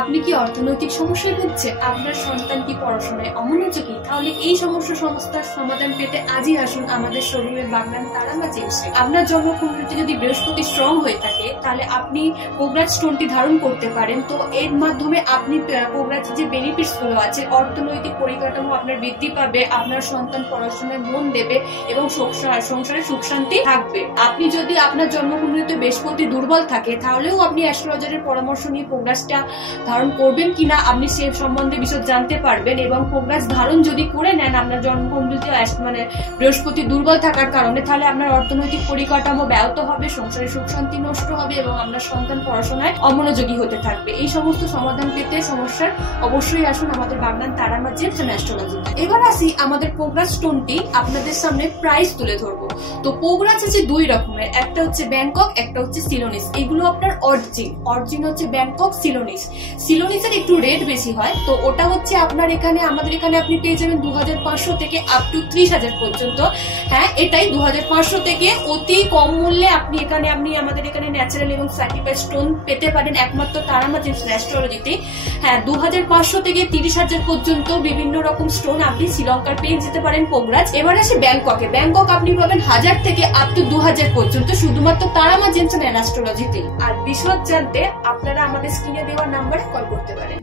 আপনি কি অর্থনৈতিক সমস্যায় ভুগছে? আপনার সন্তান কি পড়াশোনায় অমনোযোগী? তাহলে এই সমস্যার সমাধান পেতে আজই আসুন আমাদের শোরুমে বাগনান তারামা জেমসে। আপনার জন্মকুণ্ডলিতে যদি বৃহস্পতি স্ট্রং হয়ে থাকে তাহলে আপনি কোবরাজ স্টোনটি ধারণ করতে পারেন। তো এর মাধ্যমে আপনি কোবরাজের যে বেনিফিটস গুলো আছে, অর্থনৈতিক পরিকাঠামো আপনার বৃদ্ধি পাবে, আপনার সন্তান পড়াশোনায় মন দেবে এবং সংসারে সুখ শান্তি থাকবে। আপনি যদি আপনার জন্মকুণ্ডলিতে বৃহস্পতি দুর্বল থাকে তাহলেও আপনি অ্যাস্ট্রোলজারের পরামর্শ নিয়ে কোবরাজটা ধারণ করবেন কিনা আপনি সে সম্বন্ধে বিশদ জানতে পারবেন। এবং কোবরাজ ধারণ যদি করে নেন আপনার জন্মকুণ্ডলিতে বৃহস্পতি দুর্বল থাকার কারণে, তাহলে আপনার অর্থনৈতিক পরিকাঠামো ব্যাহত হবে, সংসারে সুখ শান্তি নষ্ট হবে এবং আপনার সন্তান পড়াশোনায় অমনোযোগী হতে থাকবে। এই সমস্ত সমাধান পেতে সমস্যার অবশ্যই আসুন আমাদের বাগনান তারামা জেমস এন্ড অ্যাস্ট্রোলজিতে। এবার আসি আমাদের কোবরাজ স্টোনটি আপনাদের সামনে প্রাইস তুলে ধরবো। তো কোবরাজ আছে দুই রকমের, একটা হচ্ছে ব্যাংকক, একটা হচ্ছে সিলোনিস। এগুলো আপনার অরিজিন হচ্ছে ব্যাংকক, সিলোনিসের একটু রেট বেশি হয়। তো ওটা হচ্ছে আপনার এখানে, আমাদের এখানে আপনি পেয়ে যাবেন 2500 থেকে আপ টু 30,000 পর্যন্ত। হ্যাঁ, এটাই 2500 থেকে অতি কম মূল্যে আপনি আমাদের এখানে ন্যাচারাল এবং সার্টিফাইড স্টোন পেতে পারেন একমাত্র তারামা জেমস অ্যাস্ট্রোলজিতে। হ্যাঁ, 2500 থেকে 30,000 পর্যন্ত বিভিন্ন রকম স্টোন আপনি শ্রীলঙ্কার পেয়ে যেতে পারেন কোবরাজ। এবার আসে ব্যাংকক আপনি পাবেন 1000 থেকে আপ টু 2000 পর্যন্ত শুধুমাত্র তারামা জেমস এন্ড অ্যাস্ট্রোলজিতে। আর বিশদ জানতে আপনারা আমাদের স্ক্রিনে দেওয়া নাম্বারে কল করতে পারেন।